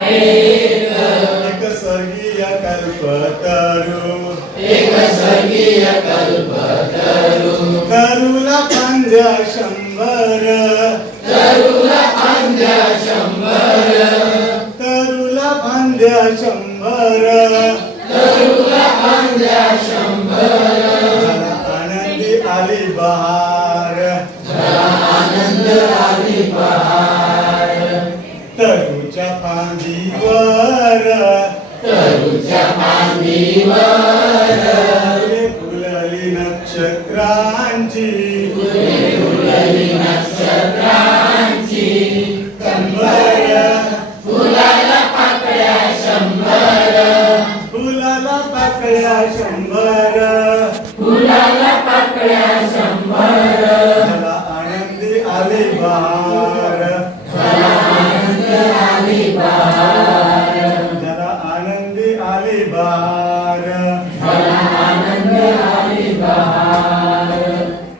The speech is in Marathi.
एक स्वर्गीय कल्पतरू तरुला पंजा शंभर तरुला पंजा शंभर आनंदी आली बहार तरुच्या फांदीवर फुलली नक्षत्रांची शंभर फुलाला पाकळ्या शंभर